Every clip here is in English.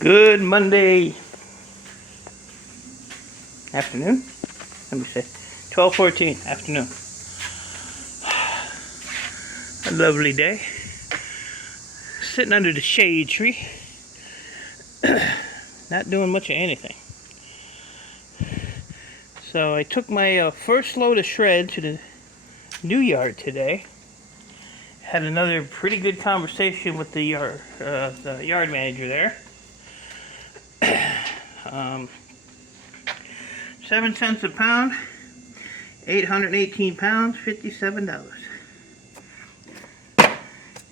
Good Monday afternoon. Let me say 12:14 afternoon. A lovely day. Sitting under the shade tree. Not doing much of anything. So I took my first load of shred to the new yard today. Had another pretty good conversation with the yard manager there. 7 cents a pound, 818 pounds, $57.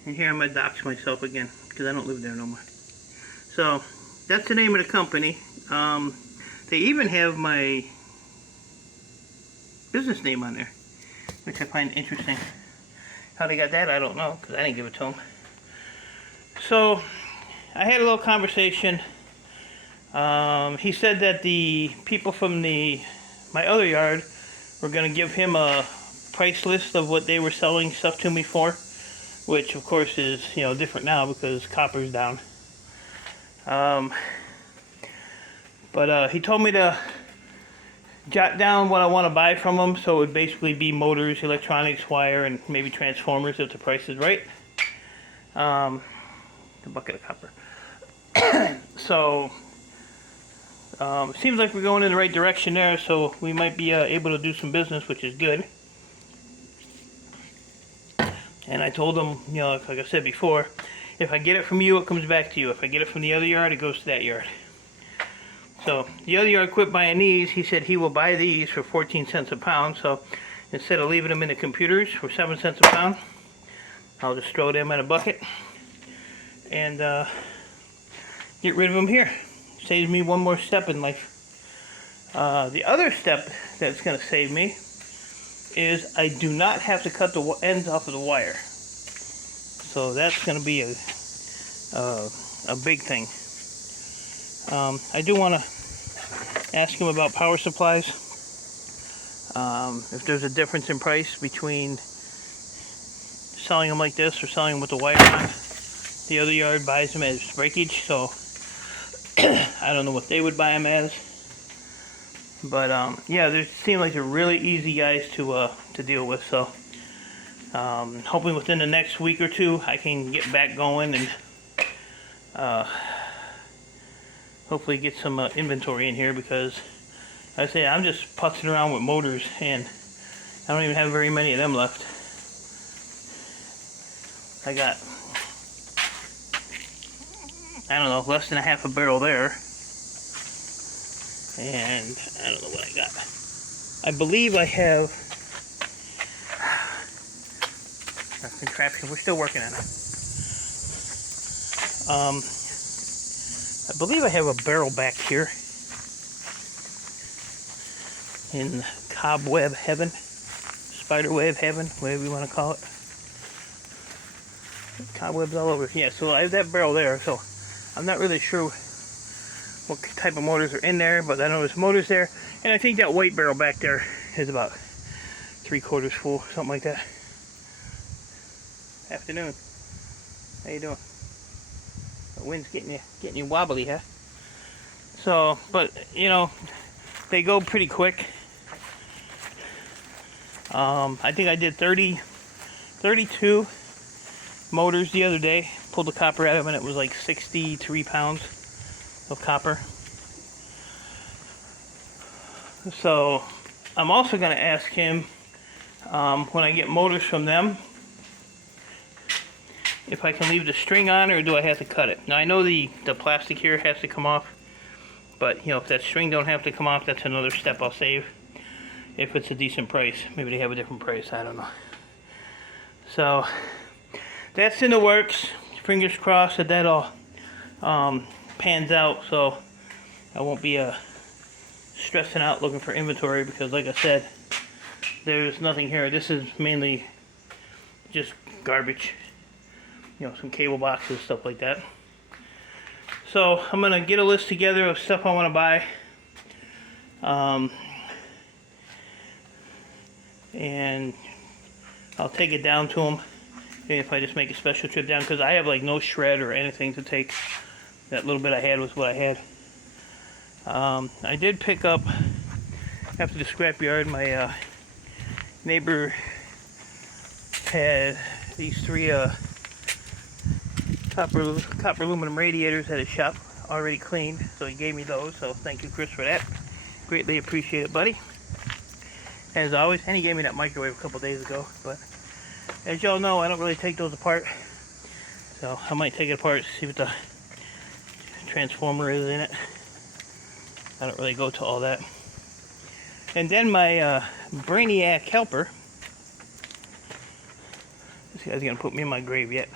And here I'm gonna dox myself again because I don't live there no more. So that's the name of the company. They even have my business name on there, which I find interesting. How they got that, I don't know, because I didn't give it to them. So I had a little conversation. He said that the people from my other yard were going to give him a price list of what they were selling stuff to me for, which of course is different now because copper's down. But he told me to jot down what I want to buy from them, so it would basically be motors, electronics, wire, and maybe transformers if the price is right. A bucket of copper. So it seems like we're going in the right direction there, so we might be able to do some business, which is good. And I told them, like I said before, if I get it from you, it comes back to you. If I get it from the other yard, it goes to that yard. So the other yard quit buying these. He said he will buy these for 14 cents a pound. So instead of leaving them in the computers for 7 cents a pound, I'll just throw them in a bucket and get rid of them here. Saves me one more step in life. The other step that's going to save me is I do not have to cut the ends off of the wire. So that's going to be a big thing. I do want to ask him about power supplies. If there's a difference in price between selling them like this or selling them with the wire on. The other yard buys them as breakage, so I don't know what they would buy them as. But yeah, they seem like they're really easy guys to deal with. So hopefully within the next week or two, I can get back going and hopefully get some inventory in here, because I say I'm just putzing around with motors and I don't even have very many of them left. I got, I don't know, less than a half a barrel there. And I don't know what I got. I believe I have a contraption. We're still working on it. I believe I have a barrel back here in cobweb heaven, spiderweb heaven, whatever you want to call it. Cobwebs all over. Yeah, so I have that barrel there, so I'm not really sure what type of motors are in there, but I know there's motors there, and I think that white barrel back there is about 3/4 full, something like that. Afternoon. How you doing? The wind's getting you wobbly, huh? So, but they go pretty quick. I think I did 32 motors the other day. Pulled the copper out of them, and it was like 63 pounds of copper. So I'm also going to ask him when I get motors from them if I can leave the string on, or do I have to cut it. Now I know the plastic here has to come off, but if that string don't have to come off, that's another step I'll save if it's a decent price. Maybe they have a different price, I don't know. So that's in the works. Fingers crossed that all pans out, so I won't be stressing out looking for inventory, because like I said, there's nothing here. This is mainly just garbage, some cable boxes, stuff like that. So I'm gonna get a list together of stuff I want to buy, and I'll take it down to them if I just make a special trip down, because I have like no shred or anything to take that little bit I had was what I had. I did pick up, after the scrapyard, my neighbor had these 3 copper aluminum radiators at his shop already cleaned, so he gave me those, so thank you, Chris, for that. Greatly appreciate it, buddy. As always, and he gave me that microwave a couple days ago, but as y'all know, I don't really take those apart, so I might take it apart to see what the transformer is in it. I don't really go to all that. And then my Brainiac helper, this guy's gonna put me in my grave yet.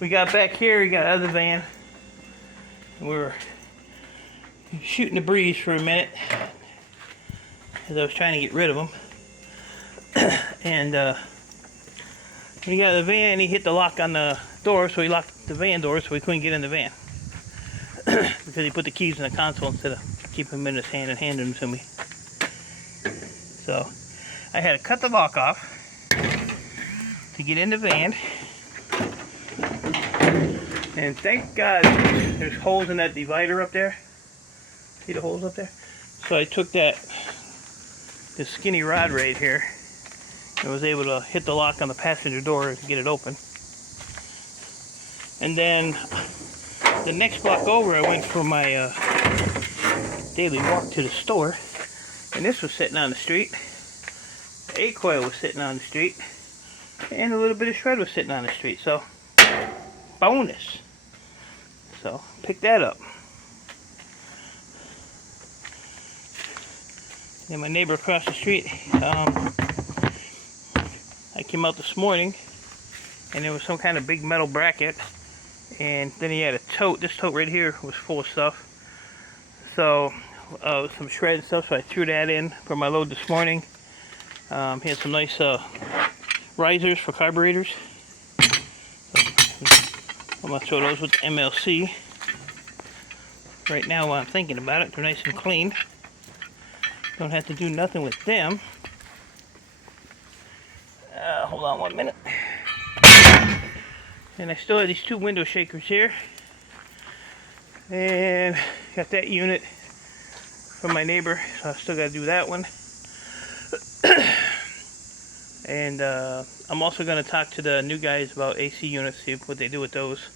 We got back here, we got out of the van, and we were shooting the breeze for a minute as I was trying to get rid of them. And when he got out of the van, he hit the lock on the door, so he locked the van door so we couldn't get in the van. Because he put the keys in the console instead of keeping them in his hand and handing them to me. So I had to cut the lock off to get in the van. And thank God there's holes in that divider up there. See the holes up there? So I took this skinny rod right here and was able to hit the lock on the passenger door and get it open. And then the next block over, I went for my daily walk to the store, and this was sitting on the street. The A-coil was sitting on the street, and a little bit of shred was sitting on the street. So bonus. So pick that up. And my neighbor across the street, I came out this morning and there was some kind of big metal bracket, and then he had a tote. This tote right here was full of stuff, so some shred and stuff, so I threw that in for my load this morning. He had some nice risers for carburetors. I'm going to throw those with the MLC. Right now while I'm thinking about it, they're nice and clean. Don't have to do nothing with them. Hold on 1 minute. And I still have these 2 window shakers here. And got that unit from my neighbor, so I still got to do that one. And I'm also going to talk to the new guys about AC units, see what they do with those.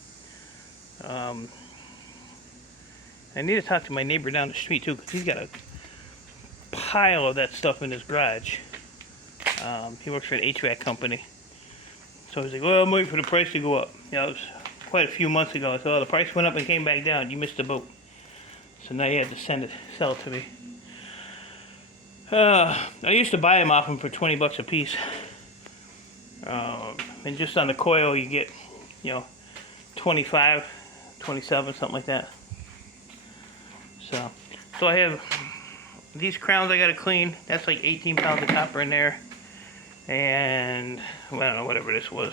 I need to talk to my neighbor down the street too, because he's got a pile of that stuff in his garage. He works for an HVAC company. So he's like, well, I'm waiting for the price to go up. You know, it was quite a few months ago. So the price went up and came back down. You missed the boat. So now you had to sell it to me. I used to buy them off him for 20 bucks a piece. And just on the coil you get, 25, 27, something like that. So I have these crowns I gotta clean. That's like 18 pounds of copper in there. And, well, I don't know, whatever this was.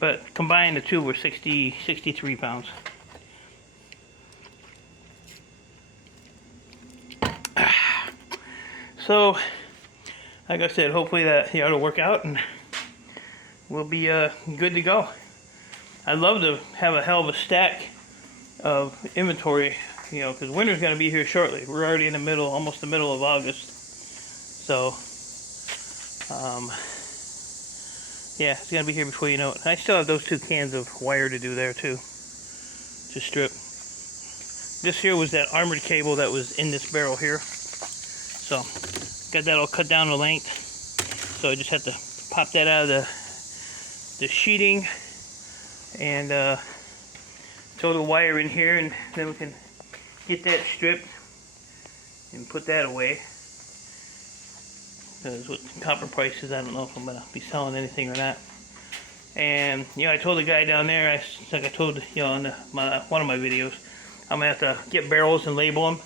But combined the two were 63 pounds. So, like I said, hopefully that will work out and we'll be good to go. I'd love to have a hell of a stack of inventory, because winter's going to be here shortly. We're already in the middle, almost the middle of August. So, yeah, it's going to be here before you know it. I still have those 2 cans of wire to do there too, to strip. This here was that armored cable that was in this barrel here. So, got that all cut down to length. So I just have to pop that out of the sheeting and throw the wire in here, and then we can get that stripped and put that away. Because with copper prices, I don't know if I'm going to be selling anything or not. And, I told the guy down there, like I told, on one of my videos, I'm going to have to get barrels and label them.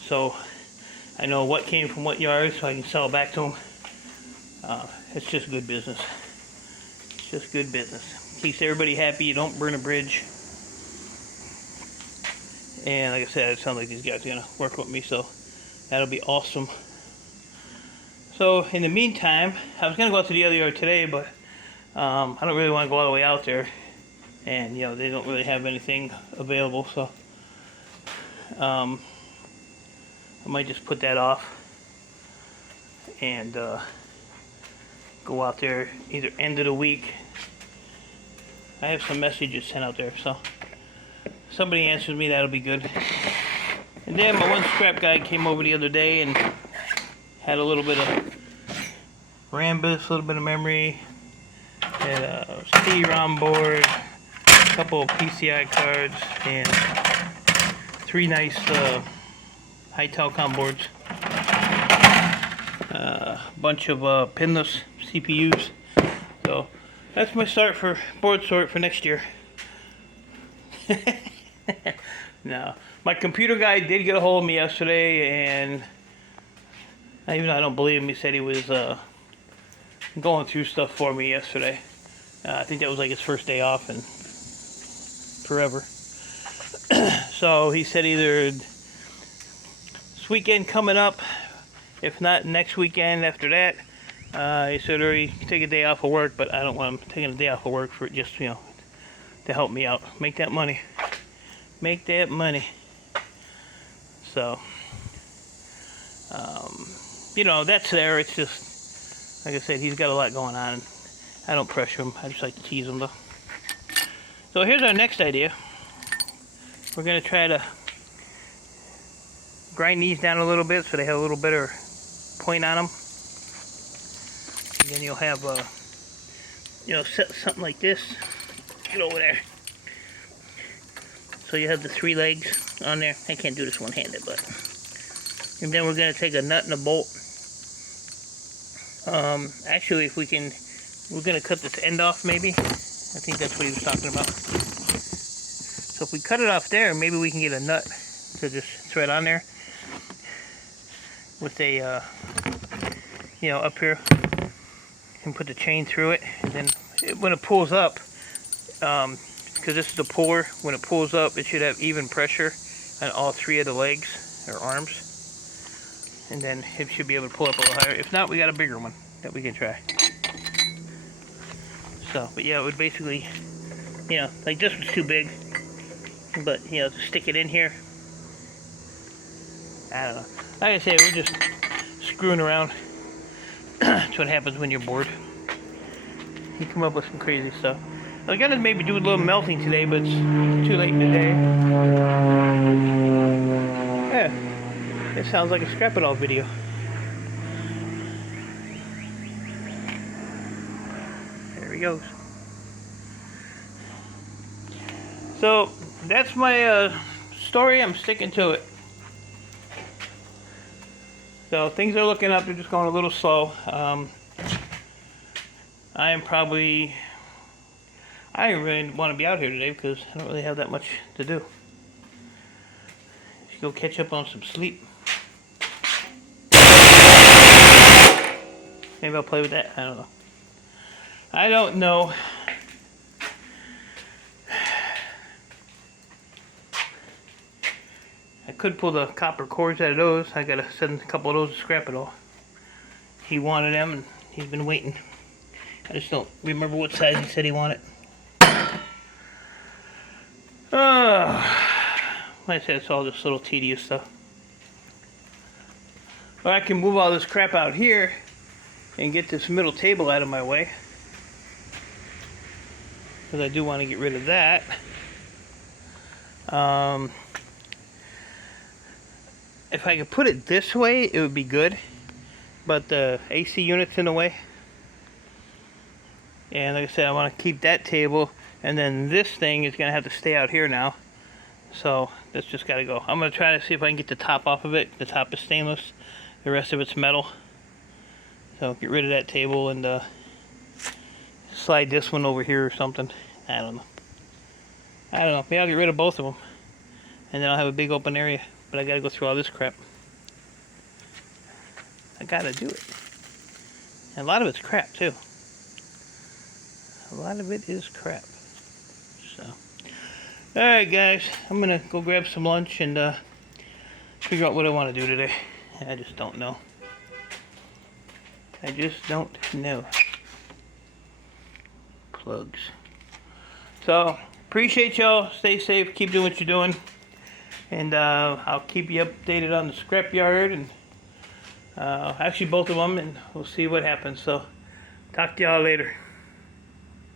So I know what came from what yard, so I can sell it back to them. It's just good business. It's just good business. Keeps everybody happy. You don't burn a bridge. And like I said, it sounds like these guys are going to work with me, so that'll be awesome. So in the meantime, I was going to go out to the other yard today, but I don't really want to go all the way out there. and you know they don't really have anything available, so I might just put that off and go out there either end of the week. I have some messages sent out there, so somebody answers me, that'll be good. And then my one scrap guy came over the other day and had a little bit of Rambus, a little bit of memory, had a CD-ROM board, a couple of PCI cards, and 3 nice high Telcom boards. A bunch of pinless CPUs. So that's my start for board sort for next year. No, my computer guy did get a hold of me yesterday, and even though I don't believe him, he said he was going through stuff for me yesterday. I think that was like his first day off in forever. So he said either this weekend coming up, if not next weekend after that. He said, or he take a day off of work, but I don't want him taking a day off of work for just, you know, to help me out. Make that money. Make that money. So, you know, that's there. It's just, like I said, he's got a lot going on. I don't pressure him. I just like to tease him, though. So here's our next idea. We're going to try to grind these down a little bit so they have a little better point on them. And then you'll have, you know, set something like this. Get over there. So you have the 3 legs on there. I can't do this one-handed, but. And then we're going to take a nut and a bolt. Actually, if we can, we're going to cut this end off maybe. I think that's what he was talking about. So if we cut it off there, maybe we can get a nut to just thread on there with a, you know, up here, and put the chain through it. And then when it pulls up, because this is the puller, when it pulls up, it should have even pressure on all 3 of the legs or arms. And then it should be able to pull up a little higher. If not, we got a bigger one that we can try. So, but yeah, it would basically, you know, like this was too big. But, you know, to stick it in here, I don't know. Like I said, we're just screwing around. That's what happens when you're bored. You come up with some crazy stuff. I was gonna maybe do a little melting today, but it's too late in the day. Yeah, it sounds like a Scrap It All video. There he goes. So that's my story. I'm sticking to it. So things are looking up. They're just going a little slow. I don't really want to be out here today because I don't really have that much to do. Should go catch up on some sleep. Maybe I'll play with that. I don't know. I don't know. I could pull the copper cords out of those. I gotta send a couple of those to Scrap It All. He wanted them and he's been waiting. I just don't remember what size he said he wanted. Like I said, it's all this little tedious stuff. But I can move all this crap out here and get this middle table out of my way. Because I do want to get rid of that. If I could put it this way, it would be good. But the AC unit's in the way. And like I said, I want to keep that table. And then this thing is going to have to stay out here now. So that's just got to go. I'm going to try to see if I can get the top off of it. The top is stainless. The rest of it's metal. So get rid of that table and slide this one over here or something. I don't know. Maybe I'll get rid of both of them. And then I'll have a big open area. But I got to go through all this crap. I got to do it. And a lot of it's crap too. A lot of it is crap. So, alright guys, I'm going to go grab some lunch and figure out what I want to do today. I just don't know. I just don't know. Plugs. So, appreciate y'all. Stay safe. Keep doing what you're doing. And I'll keep you updated on the scrapyard and actually both of them, and we'll see what happens. So talk to y'all later.